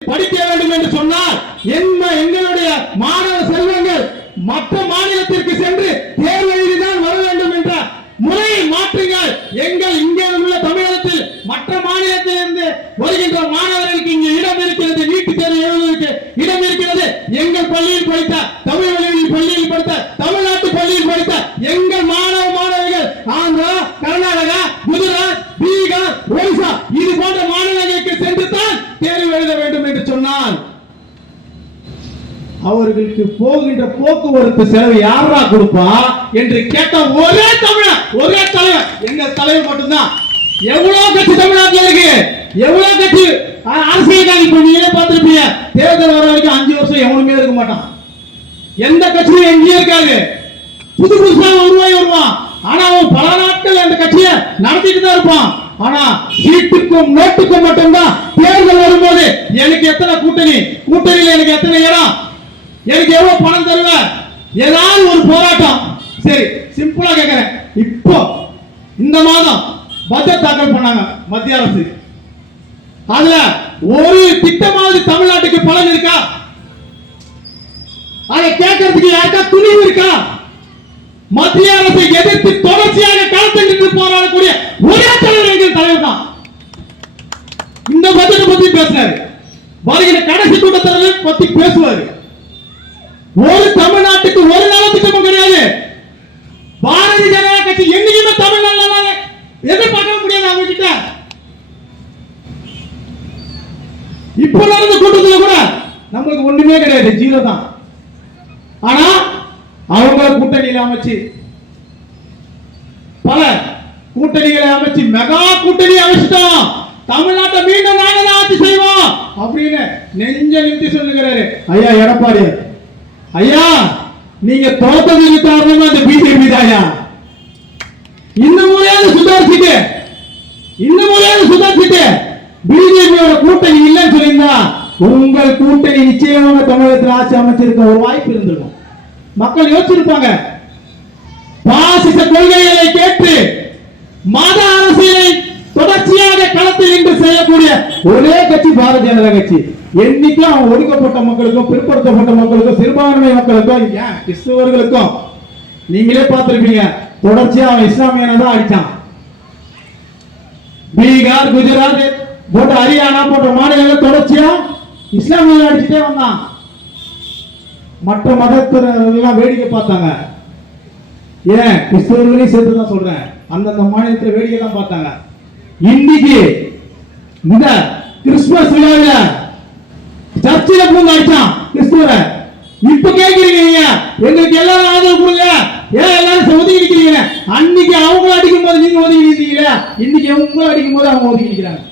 படிக்க வேண்டும் என்று சொன்னால் என்ன எங்களுடைய மாணவ செல்வங்கள் மற்ற மாநிலத்திற்கு சென்று தேர்வு எழுதிதான் வர வேண்டும் என்ற முறையை மாற்றுங்கள். எங்கள் இங்கே உள்ள தமிழகத்தில் மற்ற மாநிலத்திலிருந்து வருகின்ற மாணவர்களுக்கு இங்கே இடம் இருக்கிறது நீட்டு தேர்வு எழுதுவதற்கு இடம் இருக்கிறது. எங்கள் பள்ளியில் படித்த தமிழ் வழியில் பள்ளியில் படித்த தமிழ்நாட்டு பள்ளியில் படித்த எங்கள் மாணவ மாணவிகள் ஆந்திரா கர்நாடகா குஜராத் பீகார் ஒரிசா இது போன்ற மாநிலங்களுக்கு சென்று தான் தேர்வு எழுத வேண்டும் என்று சொன்னால் அவர்களுக்கு போகின்ற போக்குவரத்து செலவு யாரா கொடுப்பா என்று கேட்ட ஒரே தமிழர் ஒரே தலைவர் எங்க தலைவர் மட்டும்தான். எவ்வளவு கட்சி தமிழ்நாட்டில் இருக்கு? எவ்வளவு கட்சி அ- இப்ப நீங்களே பார்த்திருப்பீங்க. தேர்தல் வர வரைக்கும் அஞ்சு வருஷம் எவனுமே இருக்க மாட்டான். எந்த கட்சியும் எங்கேயும் இருக்காது. புது புதுசாக உருவாகி வருவான். ஆனா அவன் பல நாட்கள் அந்த நடத்திட்டு தான் இருப்பான். ஆனா சீட்டுக்கும் நோட்டுக்கும் மட்டும்தான் தேர்தல் வரும்போது எனக்கு எத்தனை கூட்டணி? கூட்டணியில் எனக்கு எத்தனை இடம்? எனக்கு எவ்வளவு பணம் தருவ? ஏதாவது ஒரு போராட்டம். சரி சிம்பிளா கேக்குறேன். இப்போ இந்த மாதம் பட்ஜெட் தாக்கல் பண்ணாங்க மத்திய அரசு. அதுல ஒரு திட்டமாவது தமிழ்நாட்டுக்கு பலன் இருக்கா? அதை கேட்கறதுக்கு யாருக்கா துணிவு இருக்கா? மத்திய அரசை எதிர்த்து போராடக்கூடிய தலைவர் எங்கள் தலைவர் தான் இந்த பட்ஜெட் பத்தி பேசுறாரு. வருகிற கடைசி கூட்டத்தில் பத்தி பேசுவாரு. ஒரு தமிழ்நாட்டுக்கு ஒரு நலத்திட்டமும் கிடையாது. பாரதிய ஜனதா கட்சி என்னைக்குமே தமிழ்நாடு எதிர்பார்க்க முடியாது அவங்க கிட்ட இப்ப நடந்த கூட்டத்துல கூட நம்மளுக்கு ஒண்ணுமே கிடையாது ஜீரோ தான். ஆனா அவங்க கூட்டணியில் அமைச்சு பல கூட்டணிகளை அமைச்சு மெகா கூட்டணி அமைச்சிட்டோம் தமிழ்நாட்டை மீண்டும் நாங்க ஆட்சி செய்வோம் அப்படின்னு நெஞ்ச நிறுத்தி சொல்லுகிறாரு. ஐயா எடப்பாடி. ஐயா நீங்க தோத்ததுக்கு காரணமா இந்த பிஜேபி தாயா இந்த முறையாவது சுதாரிச்சுட்டு இந்த முறையாவது சுதாரிச்சுட்டு பிஜேபியோட கூட்டணி இல்லைன்னு சொல்லியிருந்தா உங்கள் கூட்டணி நிச்சயமாக தமிழகத்தில் ஆட்சி அமைச்சிருக்க ஒரு வாய்ப்பு இருந்திருக்கும். மக்கள் யோசிச்சிருப்பாங்க. பாசிச கொள்கைகளை செய்யக்கூடிய ஒரே கட்சி பாரதிய ஜனதா கட்சி. என்னைக்கும் அவன் ஒடுக்கப்பட்ட மக்களுக்கும் பிற்படுத்தப்பட்ட மக்களுக்கும் சிறுபான்மை மக்களுக்கும் ஏன்? நீங்களே பார்த்திருப்பீங்க. தொடர்ச்சியா அவன் இஸ்லாமியனை தான் அடிச்சான். பீகார் குஜராத் போட்ட ஹரியானா போன்ற மாநிலங்கள் தொடர்ச்சியா இஸ்லாமியர்கள் அடிச்சுட்டே வந்தான். மற்ற மதத்தினர்கள்லாம் வேடிக்கை பார்த்தாங்க. ஏன்? கிறிஸ்தவர்களையும் சேர்த்து தான் சொல்றேன். அந்தந்த மாநிலத்தில் வேடிக்கை தான் பார்த்தாங்க. இன்னைக்கு இந்த கிறிஸ்துமஸ் விழாவில் சர்ச்சில் பூந்து அடிச்சான் கிறிஸ்துவரை. இப்ப கேக்குறீங்க நீங்க. எங்களுக்கு எல்லாரும் ஆதரவு கொடுங்க. ஏன் எல்லாரும் ஒதுக்கி நிக்கிறீங்க? அன்னைக்கு அவங்க அடிக்கும் போது நீங்க ஒதுக்கி நிக்கிறீங்களா? இன்னைக்கு உங்களை அடிக்கும் போது அவங்க ஒதுக்கி நிக்கிறாங்க.